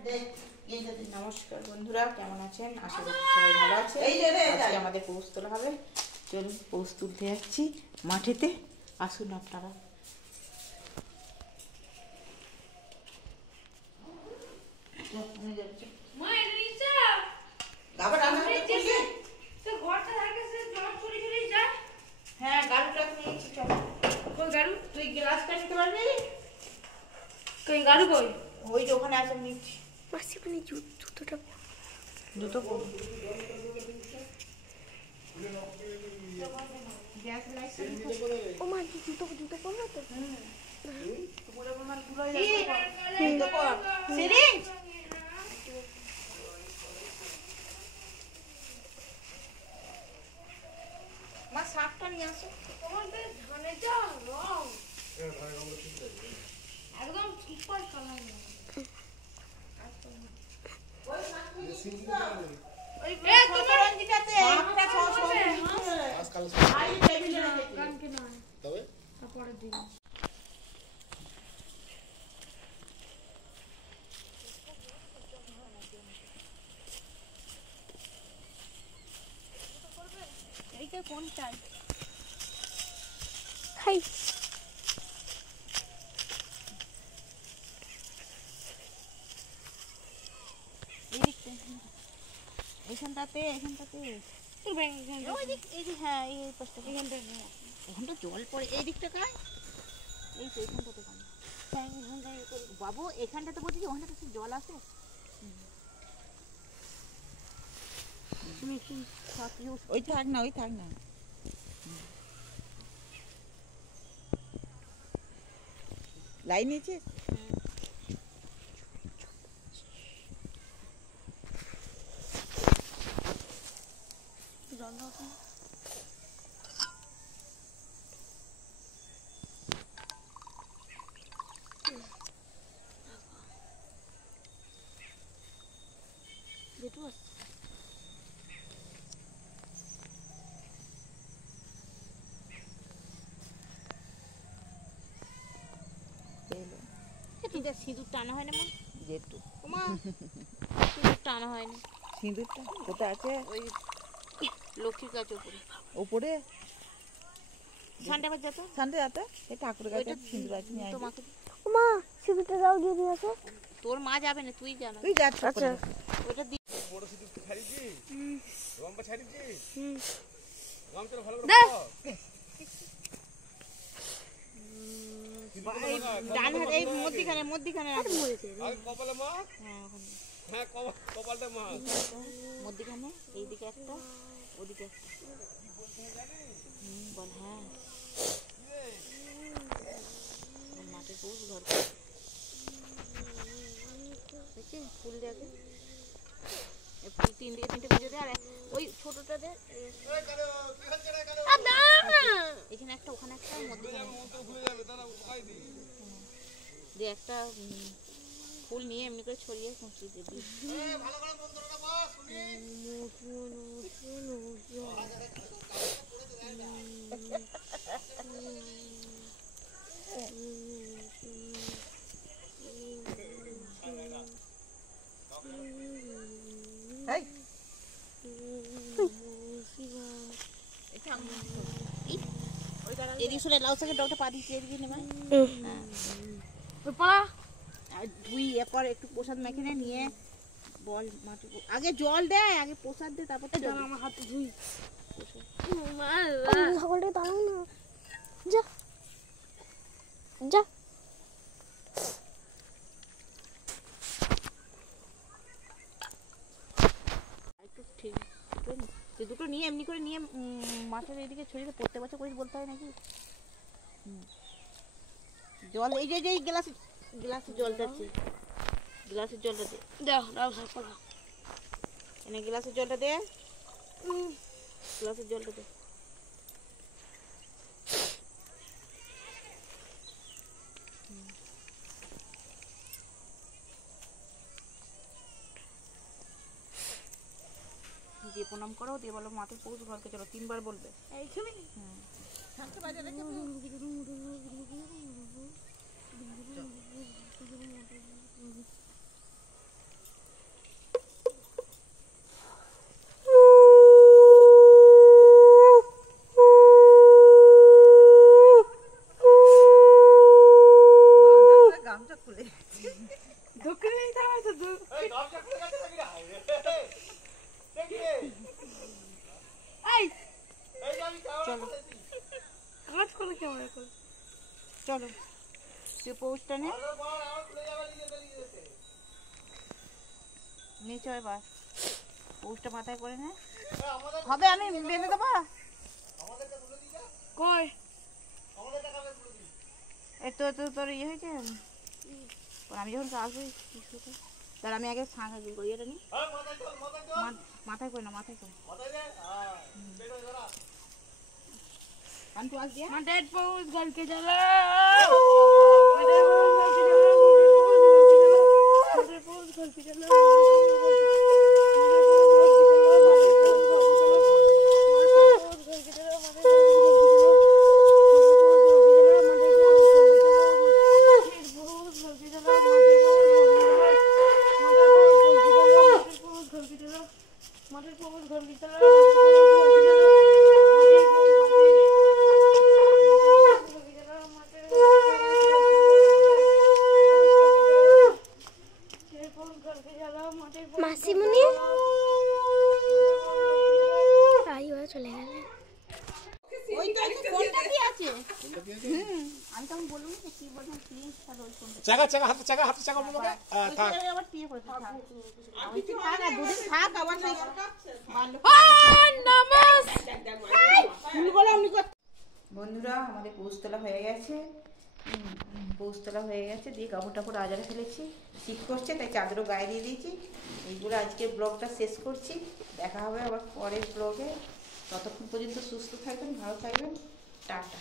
নমস্কার বন্ধুরা, কেমন আছেন? আশা করি সবাই ভালো আছে। আজকে আমাদের পৌষ তোলা হবে। চলুন পৌষ তুলতে যাচ্ছি মাঠেতে, আসুন আপনারা। হ্যাঁ, গাড়ুটা নিয়েছি। চলো। কই গাড়ু? তুই গ্লাসটা নিতে পারবি? কই গাড়ু কই? ওই যে ওখানে আছে, নিচ্ছি। মাসি মানে জুতোটা জুতো পরবো। গ্যাস লাইট ও মা জুতো পরবো তো। পুরো আমার পুরো জুতো পর। সিরিঞ্জ মা শাকটা নিয়ে আসো। তোমাদের ধানে যা রং একদম সুপার কালার। ওই শাক নিয়ে ওই সরঞ্জিটাতে একটা আজকাল আই টেবিলে রেখেছি। গান কেন তবে তারপরে দিন এইটা কোনটাই খাই এইখানটাতে ওখানটা জল পড়ে, এই দিকটা কায় এই তো এইখানটাতে বাবু, এখানটাতে বলছি যে ওখানটাতে জল আছে। ওই থাক না, ওই থাক না। লাইন নিয়েছে। সিঁদুর টানা হয় না মা? যেটু মা সিঁদুর টানা হয়নি। সিঁদুরটা কোথায় আছে? ওই লক্ষ্মীর কাছে উপরে সানডে বাজ যেত, সানডে যেতে এই ঠাকুরের কাছে সিঁদুর আছে নিয়ে তোমাকে। মা সিঁদুরটা দাও যদি আছে। তোর মা যাবে না, তুই জানা। তুই যাচ্ছিস। আচ্ছা ওটা দি বড় সিঁদুর ছাড়িছি, লম্বা ছাড়িছি। লম্বা ভালো করে ডান হাত এই মধ্যিখানে আগে কপালে মা। হ্যাঁ ওখানে, হ্যাঁ কপালটা মা মধ্যিখানে, এইদিকে একটা, ওদিকে একটা। বল হ্যাঁ মাঠে পৌষ ঘর ফুল দেখে, ফুল তিনটে পুজো দে। আর ওই ছোটটা দে, এখানে একটা, ওখানে একটা, মধ্যখানে দিয়ে একটা ফুল নিয়ে এমনি করে ছড়িয়ে খুঁচিয়ে দিবি। এদিকে শুনে লাউ শাকের ডগটা পা দিচ্ছি, এদিকে নেবে ধুই, এরপর একটু প্রসাদ মেখে নিয়ে বল মাঠে। আগে জল দেয়, আগে প্রসাদ দে, তারপর আমার হাতে ধুই। ছাগলটা দাঁড়াও না, যা যা। ঠিক দুটো নিয়ে এমনি করে নিয়ে মাঠের এইদিকে ছড়িয়ে প্রত্যেক বছর করে বলতে হয় নাকি? জল এই যে গ্লাসের জলটা আছে, গ্লাসের জলটা দে, এনে গ্লাসের জলটা দে, গ্লাসের জলটা দে। দিয়ে প্রণাম করো, দিয়ে বলো মাঠে পৌষ ঘরকে চলো, 3 বার বলবে। এইখানে এই দরজা খুলে গেছে নাকি না দেখি এই এই যে আমি চলো। কাজ করে ক্যামেরা করে চলো তুই পৌঁছটা নে আরে বাবা আমার খুলে যাবে লিয়ে নিচে এবার পৌঁছটা মাথায় করে নে আমাদের হবে আমি বেঁধে দেবো আমাদেরকে তুলে দিই যা কই আমাদের টাকা বের করে দিই এই তো তো তোর ইয়ে হয়েছে আমি যখন আসবো তাহলে আমি আগে ইয়েটা নিই হ্যাঁ মাথায় চল মাথায় করে না মাথায় করে মাথায় দে হ্যাঁ বের হয়ে ধরা কান তো আস দিয়া মাথায় পৌঁছ গলকে জ্বালা মাসিমণি চলে গেলেন ওইটা কোনটা কি আছে আমি তখন বললাম যে কি বললাম প্লিজ তাহলে ওই কোনটা চাকা হাতে চাকা বলো কে থাক আবার টিয়ে করে থাক আমি তো থাক আর দুদিন থাক আবার সেই নমস বন্ধুরা আমাদের পৌষতলা হয়ে গেছে পৌষতলা হয়ে গেছে দিয়ে কাপড় টাপড় আজারে ফেলেছি শীত করছে তাই চাদরও গায়ে দিয়ে দিয়েছি এইগুলো আজকে ব্লগটা শেষ করছি দেখা হবে আবার পরের ব্লগে ততক্ষণ পর্যন্ত সুস্থ থাকবেন ভালো থাকবেন টাটা